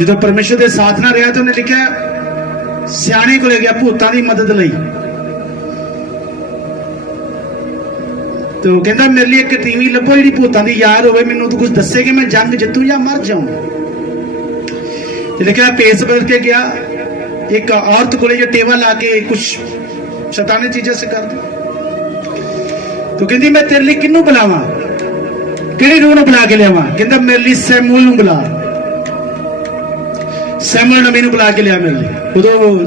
ਜਦੋਂ ਪਰਮੇਸ਼ਰ ਦੇ ਸਾਥ ਨਾਲ ਰਿਹਾ ਤਾਂ ਉਹਨੇ ਲਿਖਿਆ, ਸਿਆਣੇ ਕੋਲੇ ਗਿਆ ਭੂਤਾਂ ਦੀ ਮਦਦ ਲਈ। ਤੇ ਕਹਿੰਦਾ, ਮੇਰੇ ਲਈ ਇੱਕ ਟੀਵੀ ਲੱਭੋ, ਜਿਹੜੀ ਭੂਤਾਂ ਦੀ ਯਾਦ ਹੋਵੇ, ਮੈਨੂੰ ਤੂੰ ਕੁਝ ਦੱਸੇ ਕਿ ਮੈਂ ਜੰਗ ਜਿੱਤੂ ਜਾਂ ਮਰ ਜਾਊਂ? ਤੇ ਲਿਖਿਆ ਪੇਸ ਬਦਲ ਕੇ ਗਿਆ, ਇੱਕ ਔਰਤ ਕੋਲੇ ਜੋ ਟੇਵਾ ਲਾ ਕੇ ਕੁਝ ਸ਼ੈਤਾਨੀ ਚੀਜ਼ਾਂ ਸਿਖਾਉਂਦੀ। ਤੂੰ ਕਹਿੰਦੀ, ਮੈਂ ਤੇਰੇ ਲਈ ਕਿਹਨੂੰ ਬੁਲਾਵਾਂ? ਕਿਹੜੇ ਨੂੰ ਬੁਲਾ ਕੇ ਲਿਆਵਾਂ ਕਹਿੰਦਾ ਮੇਰੇ ਲਈ ਸੈਮੂਲ ਨੂੰ ਬੁਲਾ ਸੈਮੂਲ ਨੇ ਮੈਨੂੰ ਬੁਲਾ ਕੇ ਲਿਆ ਮੇਰੇ ਲਈ ਉਦੋਂ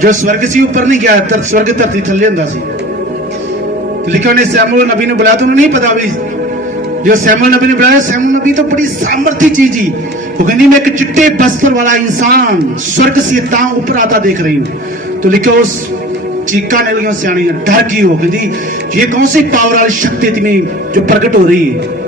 ਜੋ ਸਵਰਗ ਸੀ ਉੱਪਰ ਨਹੀਂ ਗਿਆ سورگ ਸਵਰਗ ਧਰਤੀ ਥੱਲੇ ਹੁੰਦਾ لیکن انہیں سیمول نبی نو ਨੂੰ تو انہوں نہیں پتا بھی۔ جو سیمول نبی نے بلایا، سیمول نبی تو بڑی سامرتی چیز ہی وہ کہنی میں ایک چٹے بستر والا انسان سورگ سے تاں اوپر آتا دیکھ رہی ہوں۔ تو لکھو اس چیکا نے لگیوں سیانی نے ڈر ہو۔ کہنی یہ کون سی پاور والی شکتی تھی میں جو پرگٹ ہو رہی ہے؟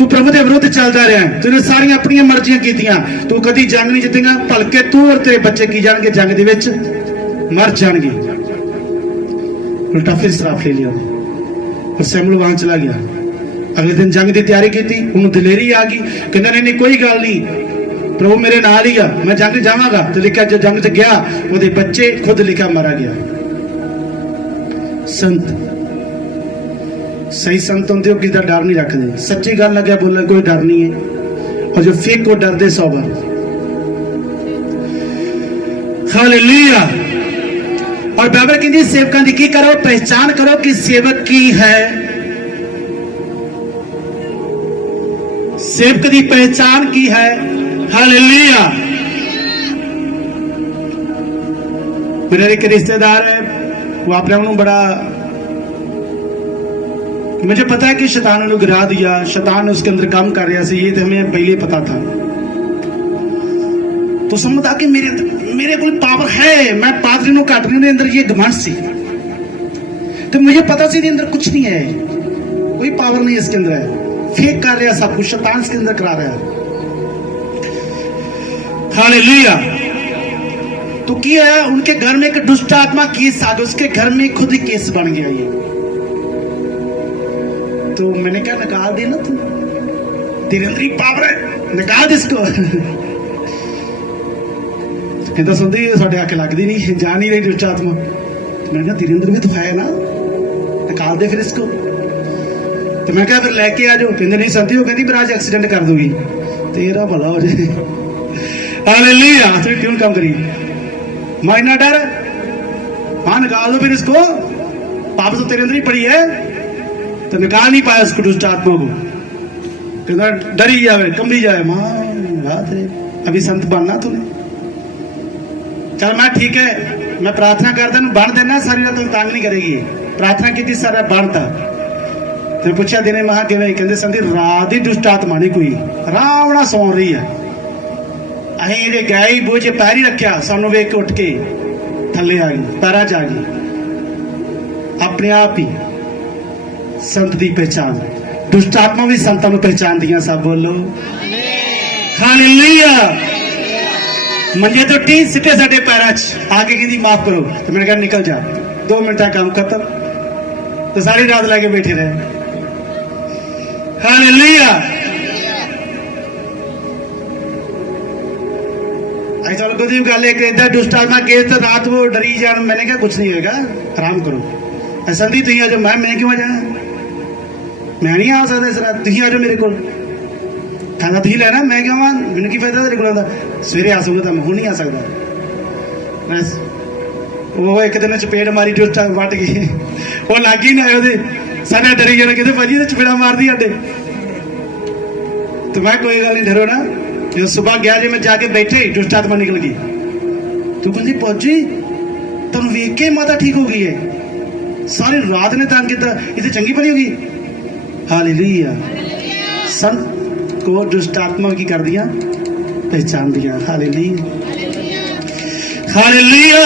ਤੂੰ ਪ੍ਰਭੂ ਦੇ ਵਿਰੁੱਧ ਚੱਲਦਾ ਰਿਹਾ। ਤੂੰ ਸਾਰੀਆਂ ਆਪਣੀਆਂ ਮਰਜ਼ੀਆਂ ਕੀਤੀਆਂ। ਤੂੰ ਕਦੀ ਜੰਗ ਨਹੀਂ ਜਿੱਤੇਗਾ ਭਲਕੇ ਤੂੰ ਔਰ ਤੇਰੇ ਬੱਚੇ ਕੀ ਜਾਣਗੇ? ਜੰਗ ਦੇ ਵਿੱਚ ਮਰ ਜਾਣਗੇ। ਉਲਟਾ ਫਿਰ ਸਰਾਫ ਲੈ ਲਿਆ। ਪਰ ਸੈਮੂਅਲ ਵਾਂ ਚਲਾ ਗਿਆ। ਅਗਲੇ ਦਿਨ ਜੰਗ ਦੀ ਤਿਆਰੀ ਕੀਤੀ। ਉਹਨੂੰ ਦਲੇਰੀ ਆ ਗਈ। ਕਹਿੰਦਾ, ਨਹੀਂ ਨਹੀਂ, ਕੋਈ ਗੱਲ ਨਹੀਂ। ਪ੍ਰਭੂ ਮੇਰੇ ਨਾਲ ਹੀ ਆ। ਮੈਂ ਜੰਗ ਜਾਵਾਂਗਾ। ਤੇ ਲਿਖਿਆ ਜੇ ਜੰਗ 'ਚ ਗਿਆ, ਉਹਦੇ ਬੱਚੇ ਖੁਦ ਲਿਖਿਆ ਮਾਰਾ ਗਿਆ। ਸੰਤ ਸਹੀ ਸੰਤ ਹੁੰਦੇ ਹੋ ਕਿਸੇ ਦਾ ਡਰ ਨਹੀਂ ਰੱਖਦੇ ਸੱਚੀ ਗੱਲ ਲੱਗਿਆ ਬੋਲਣ ਕੋਈ ਡਰ ਨਹੀਂ ਹੈ और जो फेक को डर दे सौ बार हालेलुया और बाइबल कहती सेवकां दी की करो पहचान करो कि सेवक की है सेवक दी पहचान की है हालेलुया मेरा एक रिश्तेदार है वो अपने مجھے پتا ہے کہ شیطان نے گرا دیا، شیطان نے اس کے اندر کام کر رہا سی یہ تو ہمیں پہلے پتا تھا۔ تو سمجھتا کہ میرے میرے کوئی پاور ہے، میں پادری نو کاٹنے دے اندر یہ گمان سی۔ تو مجھے پتا سی اندر کچھ نہیں ہے، کوئی پاور نہیں اس کے اندر ہے۔ فیک کر رہا سب کچھ، شیطان اس کے اندر کرا رہا ہے۔ ہالیلویا۔ تو کیا ہے؟ ان کے گھر میں ایک دشٹ آتما کیس آ گیا اس کے گھر میں خود ہی کیس بن گیا یہ۔ तो मैंने कहा निकाल दे ना तू तेरे अंदर ही पावर है निकाल दे इसको ਕਹਿੰਦਾ ਸੁਣਦੀ ਸਾਡੇ ਅੱਖ ਲੱਗਦੀ ਨਹੀਂ ਜਾ ਨਹੀਂ ਰਹੀ ਦੁਸ਼ਟ ਆਤਮਾ ਤੇ ਮੈਂ ਕਿਹਾ ਤੇਰੇ ਅੰਦਰ ਵੀ ਤਾਂ ਹੈ ਨਾ ਨਿਕਾਲ ਦੇ ਫਿਰ ਇਸਕੋ ਤੇ ਮੈਂ ਕਿਹਾ ਫਿਰ ਲੈ ਕੇ ਆ ਜਾਓ ਕਹਿੰਦੇ ਨਹੀਂ ਸੰਤੀ ਉਹ ਕਹਿੰਦੀ ਫਿਰ ਅੱਜ ਐਕਸੀਡੈਂਟ ਕਰ ਦੂਗੀ ਤੇਰਾ ਭਲਾ ਹੋ ਜੇ ਹਾਲੇਲੂਇਆ ਤੇ ਕਿਉਂ ਕੰਮ ਕਰੀ मैं ना डर हाँ निकाल दो फिर इसको पाप तो तेरे अंदर ही पड़ी ਤੇ ਨਿਕਾਹ ਨਹੀਂ ਪਾਇਆ ਉਸ ਕਟੁਸ਼ਟ ਆਤਮਾ ਨੂੰ ਕਹਿੰਦਾ, ਡਰੀ ਜਾਵੇ, ਕੰਬੀ ਜਾਵੇ। ਮਾਂ ਬਾਤ ਰੇ ਅਭੀ ਸੰਤ ਬਣਨਾ ਤੂੰ। ਚਲ ਮੈਂ ਠੀਕ ਹੈ, ਮੈਂ ਪ੍ਰਾਰਥਨਾ ਕਰਦਾ ਨੂੰ ਬਣ ਦੇਣਾ ਸਾਰੀ ਰਾਤ ਤੰਗ ਨਹੀਂ ਕਰੇਗੀ। ਪ੍ਰਾਰਥਨਾ ਕੀਤੀ, ਸਾਰਾ ਬਣਤਾ। ਤੇ ਪੁੱਛਿਆ, ਦਿਨੇ ਮਹਾ ਕਿਵੇਂ? ਕਹਿੰਦੇ ਸੰਦੀ ਰਾਤ ਦੀ ਦੁਸ਼ਟ ਆਤਮਾ ਨਹੀਂ ਕੋਈ। ਰਾਵਣਾ ਸੌਂ ਰਹੀ ਹੈ ਅਸੀਂ ਇਹਦੇ ਗਾਇ ਬੂਝ ਪੈਰੀ ਰੱਖਿਆ, ਸਾਨੂੰ ਵੇਖ ਕੇ ਉੱਠ ਕੇ ਥੱਲੇ ਆ ਗਈ ਪੈਰਾਂ ਚ ਆ ਗਈ ਆਪਣੇ ਆਪ ਹੀ। ਸੰਤ ਦੀ ਪਛਾਣ ਦੁਸ਼ਟ ਆਤਮਾ ਵੀ ਸੰਤਾਂ ਨੂੰ ਪਛਾਣਦੀਆਂ ਸਭ ਬੋਲੋ ਹਾਲੇਲੂਇਆ ਮੰਜੇ ਤੋਂ ਟੀ ਸਿੱਟੇ ਸਾਡੇ ਪੈਰਾਂ 'ਚ। ਆ ਕੇ ਕਹਿੰਦੀ, ਮਾਫ ਕਰੋ। ਤੇ ਮੈਂ ਕਿਹਾ, ਨਿਕਲ ਜਾ। 2 ਮਿੰਟਾਂ ਕੰਮ ਖਤਮ। ਤੇ ਸਾਰੀ ਰਾਤ ਲੈ ਕੇ ਬੈਠੇ ਰਹੇ। ਹਾਲੇਲੂਇਆ ਅਈ ਤੁਹਾਨੂੰ ਕੋਈ ਗੱਲ ਇੱਕ ਇਦਾਂ ਦੁਸ਼ਟ ਆਤਮਾ ਕੇਸ ਤਾਂ ਰਾਤ ਉਹ ਡਰੀ ਜਾਣ, ਮੈਨੇ ਕਿਹਾ ਕੁਝ ਨਹੀਂ ਹੋਏਗਾ। ਆਰਾਮ ਕਰੋ। ਐਸਾ ਨਹੀਂ ਤੁਸੀਂ ਆ ਜੋ ਮੈਂ ਮੈਂ ਕਿਉਂ ਆ ਜਾਣਾ ਮੈਂ ਨਹੀਂ ਆ ਸਕਦਾ ਇਸ ਤੁਸੀਂ ਆ ਜਾਓ ਮੇਰੇ ਕੋਲ। ਤਾਂ ਤੁਸੀਂ ਲੈਣਾ, ਮੈਂ ਕਿਉਂ ਆ? ਮੈਨੂੰ ਕੀ ਫਾਇਦਾ ਤੇਰੇ ਕੋਲ ਆਉਂਦਾ ਸਵੇਰੇ ਆ ਸਕੂਗਾ ਤਾਂ ਮੈਂ, ਹੁਣ ਨਹੀਂ ਆ ਸਕਦਾ। ਬਸ। ਉਹ ਇੱਕ ਦਿਨ ਚਪੇੜ ਮਾਰੀ ਜੋ ਵਟ ਗਈ। ਉਹ ਲੱਗੀ ਨਾ ਉਹਦੇ। ਸਾਰੇ ਡਰੀ ਜਾਣ, ਕਿਤੇ ਭਾਜੀ ਇਹ ਚਪੇੜਾ ਮਾਰਦੀ ਸਾਡੇ। ਤੇ ਮੈਂ ਕੋਈ ਗੱਲ ਨਹੀਂ, ਡਰੋ ਨਾ। ਜੋ ਸਵੇਰ ਗਿਆ ਜੇ ਮੈਂ ਜਾ ਕੇ ਬੈਠੇ ਦੁਸ਼ਟ ਆਤਮਾ ਨਿਕਲ ਗਈ। ਤੂੰ ਕਹਿੰਦੀ ਪਹੁੰਚੀ ਤੁਹਾਨੂੰ ਵੇਖ ਕੇ ਮਾਤਾ ਠੀਕ ਹੋ ਗਈ ਹੈ ਸਾਰੇ ਰਾਤ ਨੇ ਤੰਗ ਕੀਤਾ। ਇਹ ਤੇ ਚੰਗੀ ਬਣੀ ਹੋ ਗਈ। हालेलुया संत को दुष्ट आत्मा की कर दिया पहचान दिया हालेलुया हालेलुया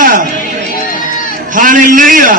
हालेलुया